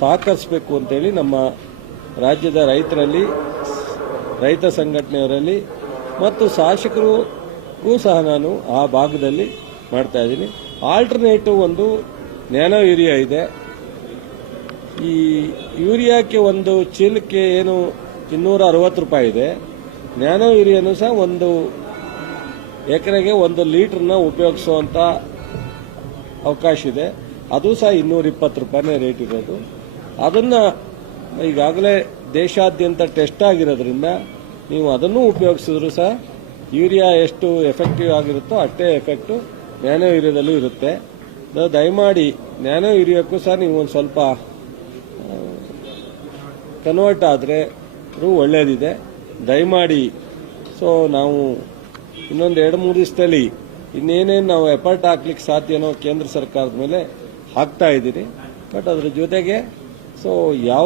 ಸಹಕರಿಸಬೇಕು ಅಂತೇಳಿ ನಮ್ಮ ರಾಜ್ಯದ ರೈತರಲ್ಲಿ, ರೈತ ಸಂಘಟನೆಯವರಲ್ಲಿ ಮತ್ತು ಶಾಸಕರಿಗೂ ಸಹ ನಾನು ಆ ಭಾಗದಲ್ಲಿ ಮಾಡ್ತಾ ಇದ್ದೀನಿ. ಆಲ್ಟರ್ನೇಟಿವ್ ಒಂದು ನ್ಯಾನೋ ಯೂರಿಯಾ ಇದೆ. ಈ ಯೂರಿಯಾಕ್ಕೆ ಒಂದು ಚೀಲಕ್ಕೆ ಏನು 260 ರೂಪಾಯಿ ಇದೆ. ನ್ಯಾನೋ ಯೂರಿಯಾನು ಸಹ ಒಂದು ಎಕರೆಗೆ 1 ಲೀಟರ್ನ ಉಪಯೋಗಿಸುವಂತ ಅವಕಾಶ ಇದೆ. ಅದು ಸಹ 220 ರೂಪಾಯಿನೇ ರೇಟ್ ಇರೋದು. ಅದನ್ನ ಈಗಾಗಲೇ ದೇಶಾದ್ಯಂತ ಟೆಸ್ಟ್ ಆಗಿರೋದ್ರಿಂದ ನೀವು ಅದನ್ನು ಉಪಯೋಗಿಸಿದ್ರು ಸಹ ಯೂರಿಯಾ ಎಷ್ಟು ಎಫೆಕ್ಟಿವ್ ಆಗಿರುತ್ತೋ ಅಷ್ಟೇ ಎಫೆಕ್ಟ್ ನ್ಯಾನೋ ಯೂರಿಯಾದಲ್ಲೂ ಇರುತ್ತೆ. ದಯಮಾಡಿ ನ್ಯಾನೋ ಯೂರಿಯಾಕ್ಕೂ ಸಹ ನೀವು ಒಂದು ಸ್ವಲ್ಪ ಕನ್ವರ್ಟ್ ಆದರೆ ಒಳ್ಳೇದಿದೆ. ದಯಮಾಡಿ ನಾವು ಇನ್ನೊಂದು 2-3 ದಿವಸದಲ್ಲಿ ಇನ್ನೇನೇನು ನಾವು ಎಫರ್ಟ್ ಹಾಕ್ಲಿಕ್ಕೆ ಸಾಧ್ಯನೋ ಕೇಂದ್ರ ಸರ್ಕಾರದ ಮೇಲೆ ಹಾಕ್ತಾ ಇದ್ದೀನಿ. ಬಟ್ ಅದ್ರ ಜೊತೆಗೆ ಯಾವ